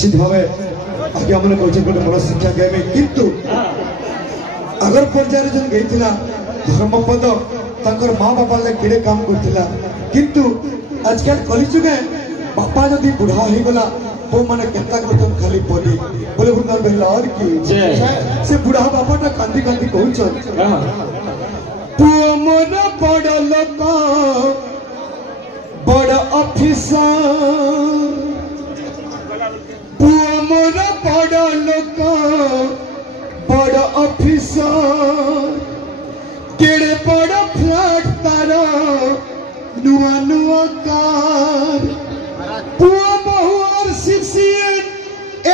निश्चित भाव आगे हमने गोटे बड़ शिक्षा देवे किंतु अगर पर्यायर जो गई धर्मपद तर माँ बापा किड़े काम करता किंतु आजकल कलिजुगे बापा जदि बुढ़ा हो गला वो मैंने केता कर खाली पड़ी बोले वृंदावन कहला और कि से बुढ़ा बापा कांदी कांदी कहूँ पुओ मोर बड़ लोक बड़ ऑफिसर पुओ मोर बड़ लोक बड़ ऑफिसर केड़े बड़ फ्लैट तार नुआ नुआ कार पुओ बहु और शिक्षित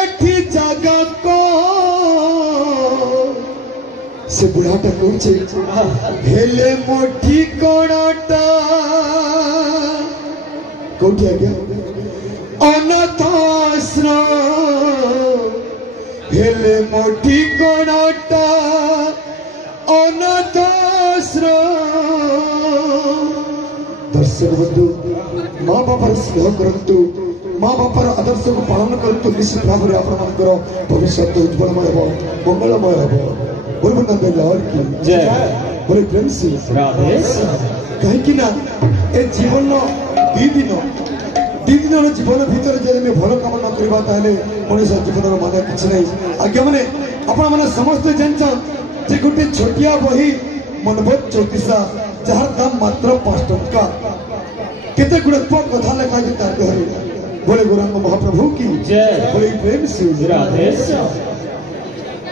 एठी जगह को से बुढ़ाटा कौचे हेले मोठी कोणाटा कौटी आ गया अनाथाश्रम हेले मोठी कोणाटा अनाथाश्रम दर्शक बंधु माँ बापा स्नेह करतु माँ बापार आदर्श को पालन करतु निश्चित भाव में आपणकर भविष्य उज्जवलमय हो मंगलमय हो बोले प्रेम से कहीं ए जीवन दी दिन जीवन भितर जब भल कम न करवा मनुष्य जीवन मान कि नहीं आज्ञा मैंने आपण मैंने समस्त जानते गोटे छोटिया बही मनोबत चौतीसा जार दाम मात्र 5 टंका केते गुड़े कथा लेखा तार घरे बोले गौरांग महाप्रभु की बोले प्रेम से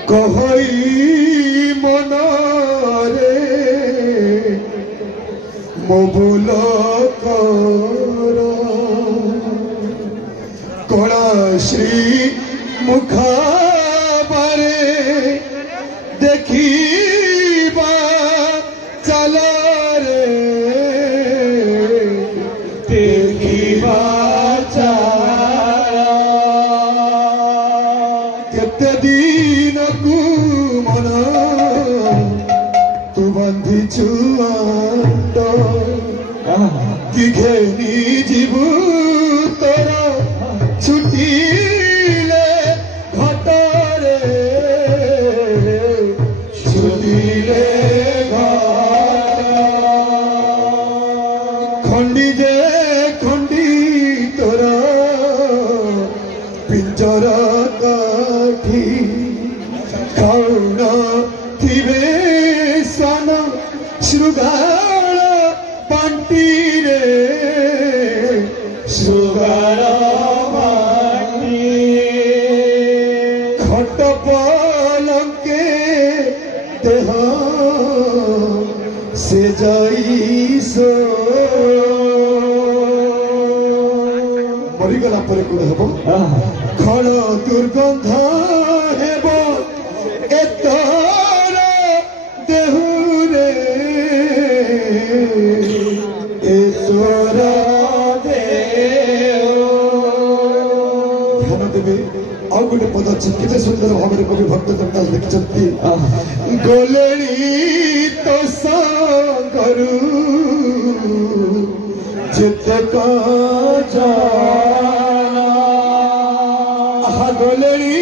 कहई मनरे मोबुल कणा श्री मुखाबारे देखिबा चल रे देखिबा केते दिन को मन तू बंधी छुआंड कि घेनी जीवु तोरा छुटीले घटरे छुटीले खंडी जे खंडी तोरा पिंजर काठी खाउना थिबे सन श्रुगाल पांटी रे श्रुगाल पांटी खट पलंके देह से जाइसो मरीगला पर कोन हबो खल दुर्गंध हेब एतर देहुरे ईश्वर ध्यान देवे आ गोटे पद अच्छे केते सुंदर भाव में कवि भक्त देवदास लिखिछंती गोलेरी तो संगरु जिते का जाना गोलेरी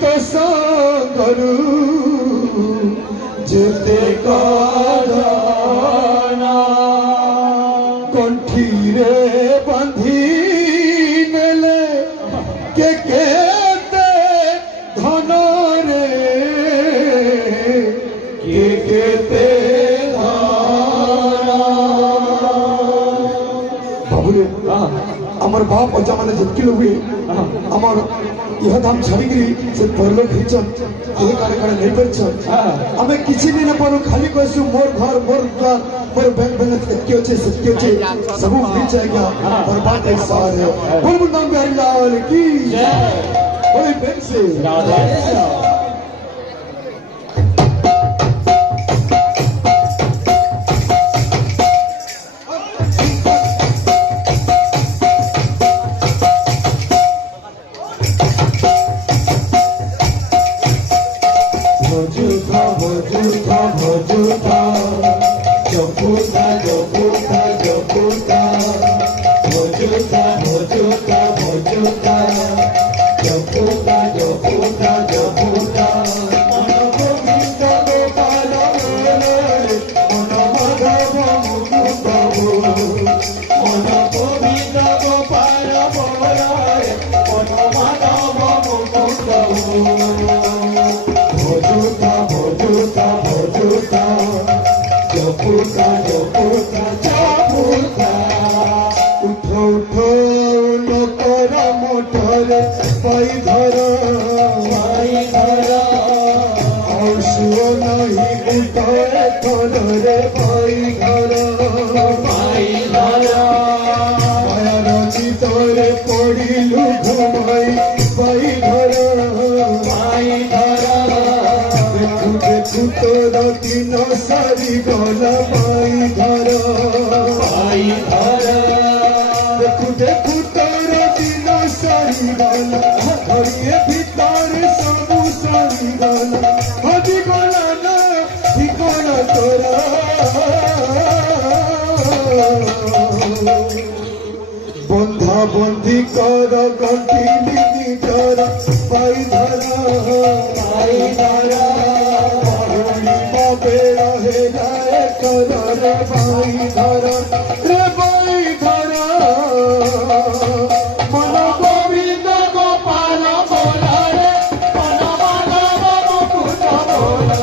तो संगरु जिते का जाना कंठी रे बंधी नेले के केते धन रे के केते आमर बाप अजा माने जितकी हुए आमर यह धाम छाड़ी से परलोक हिचन ये काले काले नहीं परछन हमें किसी भी न पारो खाली कहसु मोर घर मोर द्वार मोर बैंक बैलेंस इतके होचे सत्य होचे सब मिल जाएगा और बात ऐसा है बोल वृंदावन बिहारी लाल की जय बोले बैंक से राधे मुकुंद मन गोविंद गोपाल बलराय मन माधव मुकुंद भजुता भजुता भजुता जपुता जपुता जपुता उठ उठ नकर मोटर पाई धर औषुओ नहीं उठे थरे पाई घर मायार चितरे पड़िलु घुमाई पाई घर देखु देखु तोर दिन सारी गला पाई घर देखु देखु तोर दिन सारी गला घरिए भीतर सबू सारी गला हजी गला ना ठिकाना तोरा बंधा बंधी कर गंठी निजर पाई धरा बेड़ा हे जाए कर रे भाई धरा रे भाई धरा मन गोविंद गोपाल बोला रे मन माधव मुकुंद बोला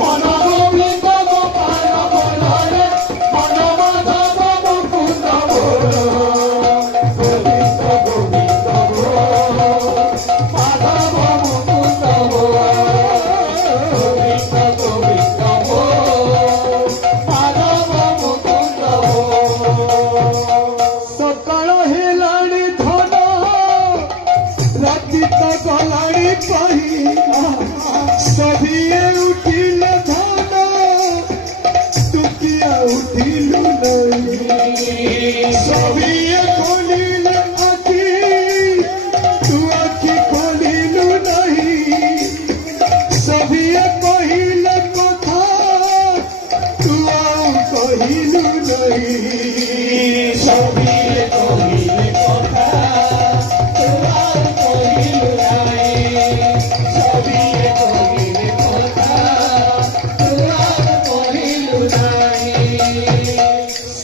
मन गोविंद गोपाल बोला रे मन माधव मुकुंद बोला गोविंद गोविंद बोला माधव मुकुंद बोला गोविंद गोविंद सकाल हेलाणी धन राति तक गलाणी कही सभिए उठिले धन टुकिया उठिलु नहीं सभिए खोलिले आखि तू आखि खोलिलु नहीं सभिए कहिले कथा तू आउ कहिलु नहीं सभिए कहिले कथा तू आउ कहिलु नहीं सभिए कहिले कथा तू आउ कहिलु नहीं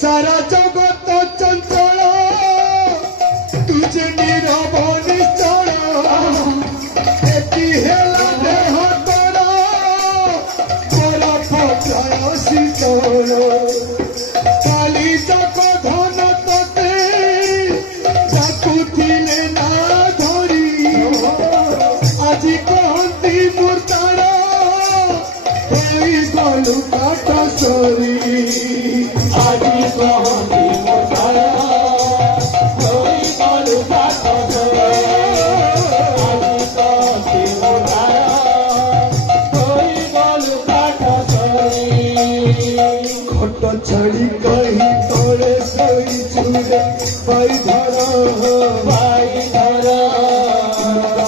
सारा जगत चंचल तुझे नीरव निश्चल एति हेला देह तोरा बरफ जय शीतल काली जग धन तते जाकुथिले ना धरी আজি कहती मूर्तारा होई गलु काटा सरी আজি कहती मूर्तारा होई गलु काटा सरी আজি कहती मूर्तारा होई गलु काटा सरी खट छड़ी कहीं तोड़े सोई छुड़े पाई धरा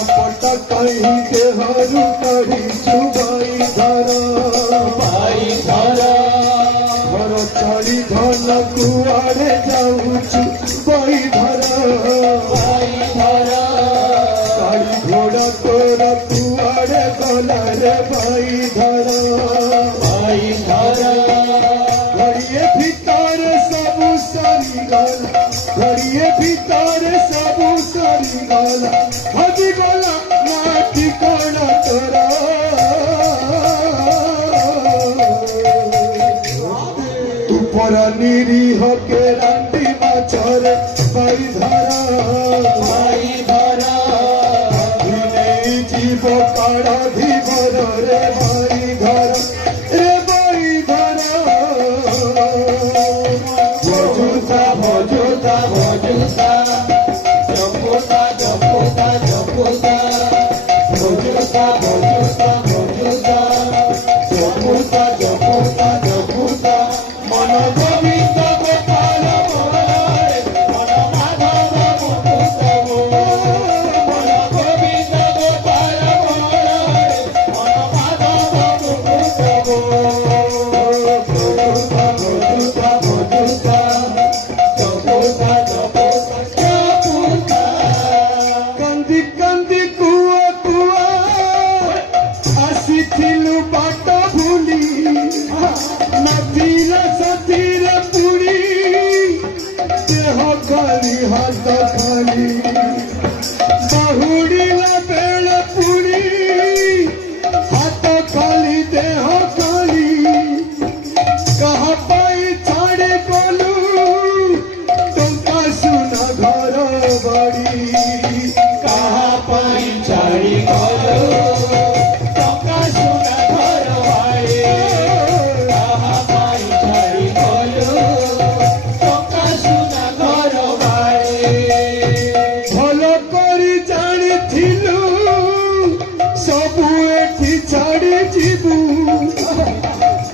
पट कहीं के हरू कड़ी चुबाई धरा घर चढ़ी धन कुआड़े जाऊचु पाई धरा गाड़ी घोड़ा तोर कुआड़े गला रे भाई धरा घड़िए भीतर सबू सारी गला घड़िए भीतर सबू सारी गला हजी गला ना ठिकाना तोरा तू पर निरीह के रांडी माछरे पाई धरा जीव काड़ा धीवर रे भाई धरा रे भाई धरा भजुता भजुता भजुता जपुता जपुता जपुता भजुता भजुता भजुता जपुता जपुता जपुता मन गोविंद गोपाल बोलारे मन माधव मुकुंद मन गोविंद गोपाल बोलारे मन माधव मुकुंद भजुता भजुता भजुता जपुता जपुता जपुता कंदी कंदी कुआ कुआ आसी थिलु बाट भूली नथिला सती छाड़ी गलु टंका सुना घर बाड़ी कहा पाई छाड़ी गलु टंका सुना घर बाड़ी कहा पाई छाड़ी गलु टंका सुना घर बाड़ी भल करी जानिथिलु सबु एठी छाड़ी जीवु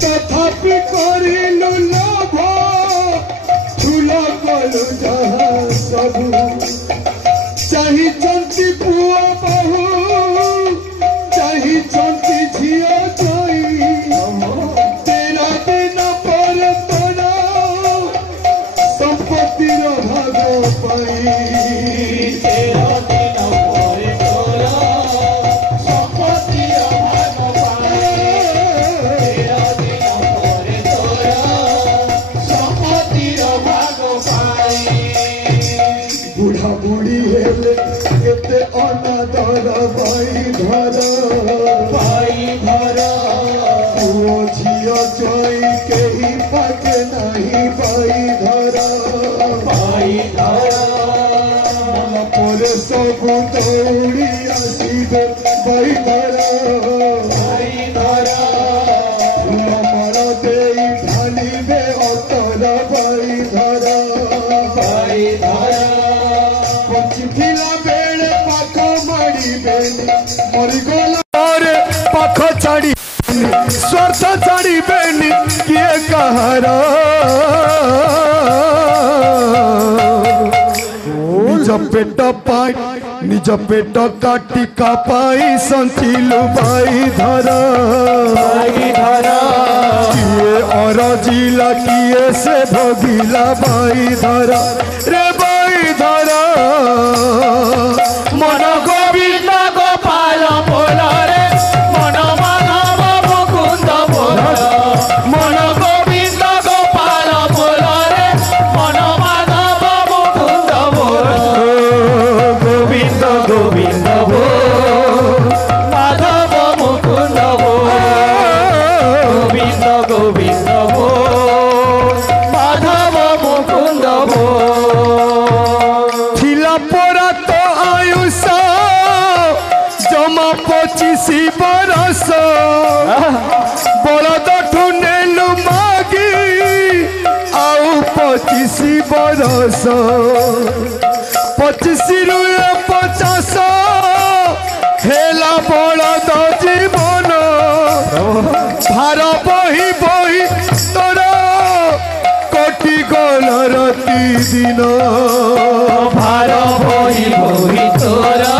तथापि करिलु लोभ फूल कलु जहा सबु चाहिछन्ति पुआ बहु चाहिछन्ति झिया जोई तेरा दिन पर तोरा संपत्तिर भाग पाई तेरा दिन पर तोरा संपत्तिर भाग पाई तेरा दिन पर तोरा संपत्तिर भाग पाई बुढ़ा बुढ़ी हेले केते अनादर भाई घर पुओ झिया जोई केही पाके नहीं भाई घर मन परे सबु दौड़ी आसिबे भाई घर फूल मर देई ढालिबे अतर भाई घर पचिथिला बेले पाख मारिबेनी मरिगला रे पाख छाड़ी स्वार्थ छाड़िबेनी किए कहारा निज पेट पाई निज पेट काटी का पाई संचिलु भाई धर किए अरजिला किए से भोगिला भाई धर रे भाई धर मन गोविंद गोपाल बोल रे मन माधव मुकुंद बोल मन गोविंद गोपाल बोल रे मन माधव मुकुंद बोल गोविंद गोविंद बोल माधव मुकुंद बोल गोविंद गोविंद बोल माधव मुकुंद बोल थिला पोरा तो आयुष जमा 25 बरस बलद ठुनेलु मागी आउ 25 बरस 25 रु 50 हेला बलद जीवन भार बही बही तोरा कटी गल राति दिन भार बही बही तोरा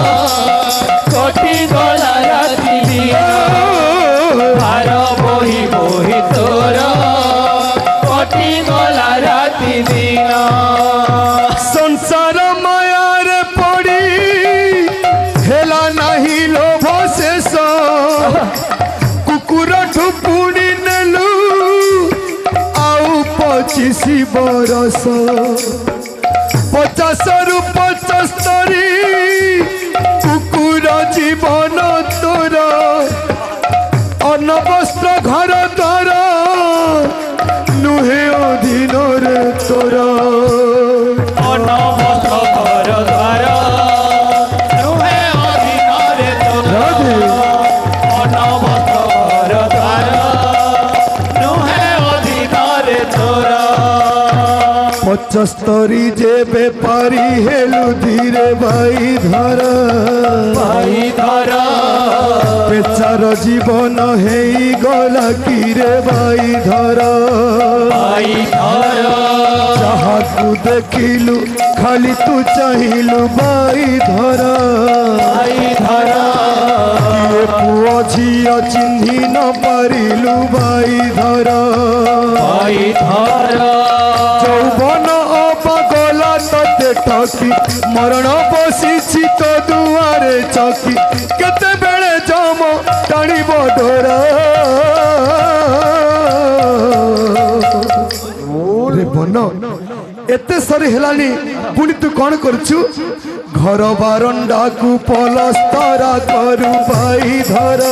कटी गला राति दिन भार बही बही तोरा कटी गला राति दिन संसार मायार पड़ी हेला नहीं लोभ शेष कुकुर ठुपुड़ी नेलु आउ 25 बरस 50 रु 75 कुकुर जीवन तोर अनवस्त्र घर द्वार नुहे अधीन रे तोर अनवस्त्र घर द्वार नुहे अधीन रे तोरा अनवस्त्र घर द्वार नुहे अधीन रे तोरा 75 जे बेपारी हेलु धीरे भाई धर बेचार जीवन हेई गला किरे भाई धर जहा तू देखिलु खाली तू चाहिलु भाई धर किए पुओ झिया चिन्ही न पारिलु भाई धर যৌবন অপাগলা তোতে ঠকি মরণ বসিছি তো দুয়ারে চকি কেতেবেলে জম টাণিব ডোরা রে বন एते सरी हेलानी पुणी तू कौन करछु घर बारंडा को पलस्तरा करू भाई धर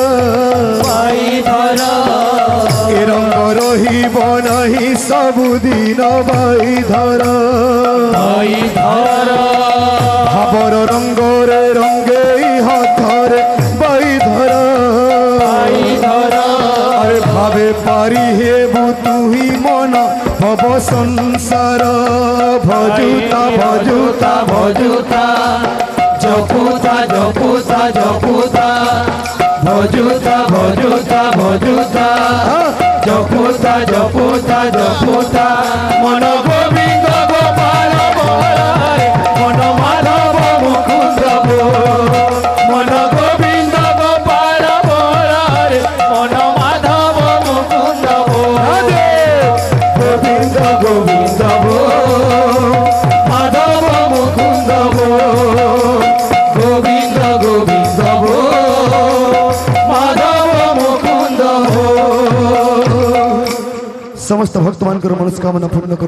ए रंग रहिब नहीं सबुदिन भाई धर भावर रंगरे रंगे हाथरे भाई धर अरे भावे पारी हेबु तुही मन भव संसार भजुता भजुता भजुता जपुता जपुता जपुता भजुता भजुता भजुता जपुता जपुता जपुता मन गोविंद गोपाल बोलारे मन माधव मुकुंद मन गोविंद गोपाल बोलारे मन माधव मुकुंद गोविंद गोविंद माधव मुकुंद गोविंद गोविंद माधव मुकुंद समस्त भक्त मान मनस्कामना पूर्ण कर।